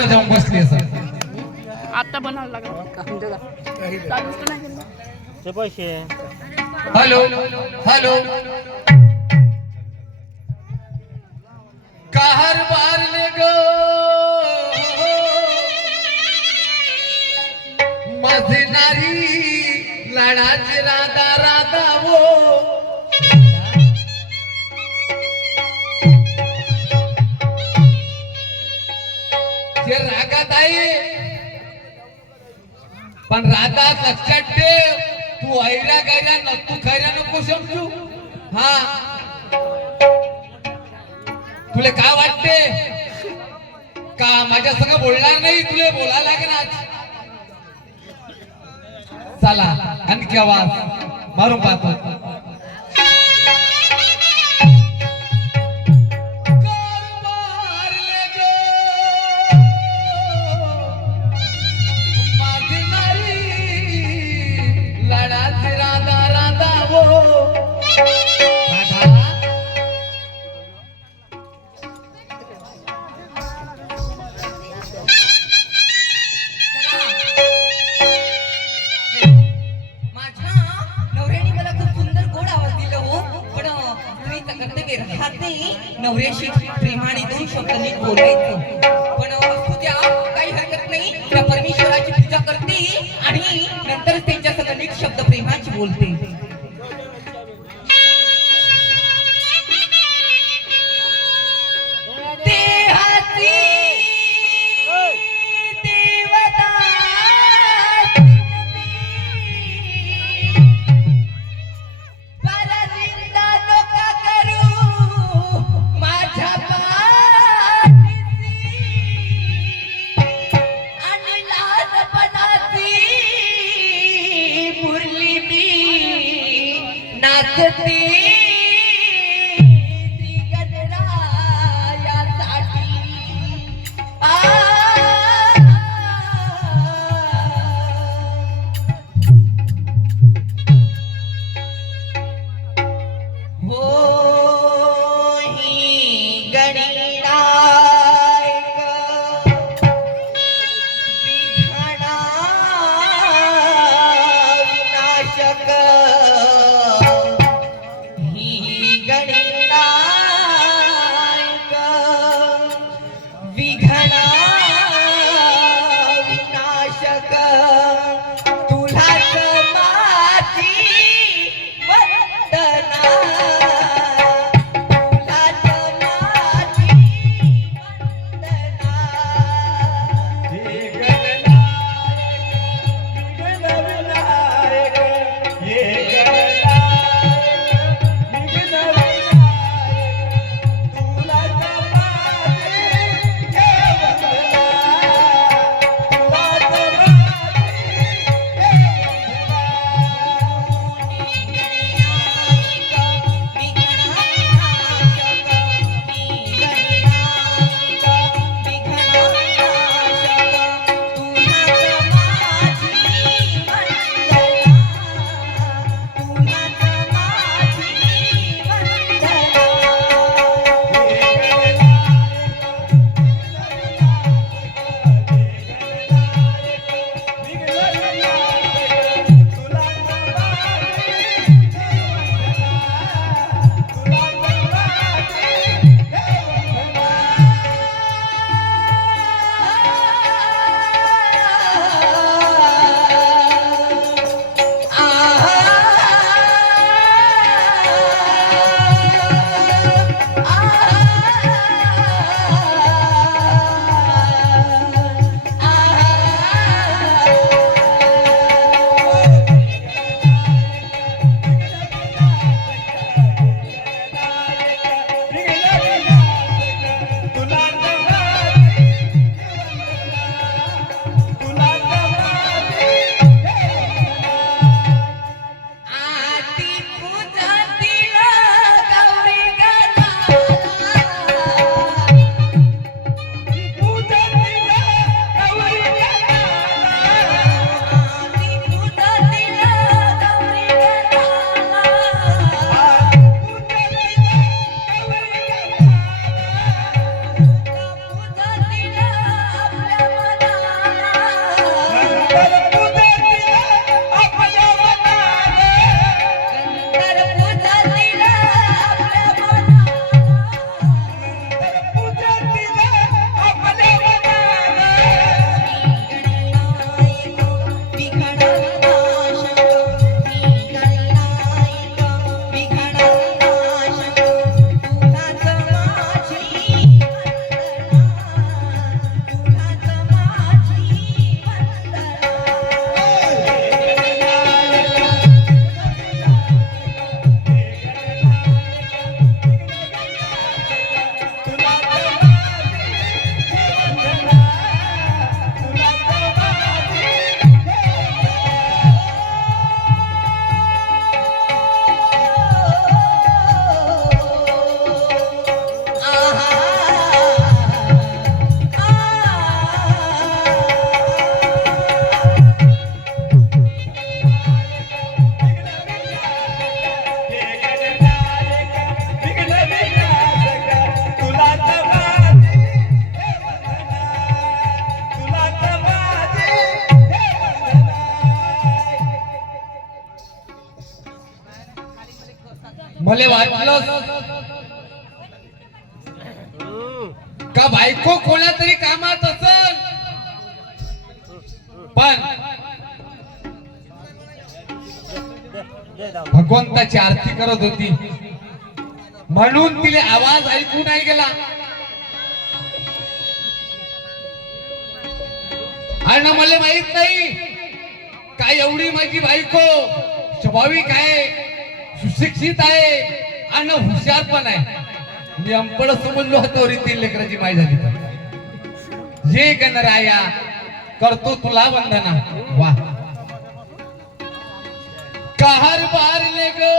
बाजूला जाऊन बसली असं. आता बनावं लागलं चालूच तर नाही केलं. ते पैसे हॅलो हॅलो कहर बारले गो मजनारी लढाचे राधा राधा वो जे रागात आहे पण राधा लक्षात ठेव तू ऐरा गैरा तू खैरा नको समजू. हा तुले काय वाटते का माझ्या संग बोलणार नाही तुले बोलायला लागेल आज. चला आणखी आवाज मारून पाहतो. नवऱ्याशी प्रेमाने दोन शब्द नीट बोलायचं पण तुझ्या काही हरकत नाही. त्या परमेश्वराची पूजा करते आणि नंतर त्यांच्या सगळं नीट शब्द प्रेमाची बोलते. भले वाटलं का बायको कोणा तरी कामात असल, पण भगवंताची आरती करत होती म्हणून तिला आवाज ऐकू नाही गेला. आणि मला माहित नाही काय एवढी माझी बायको स्वाभाविक आहे, सुशिक्षित आहे आणि हुशार पण आहे. मी अंपड समजलो होतो तीन लेकराची माय झाली तर जे गणराया करतो तुला वंदना. वा कहर बार ले गो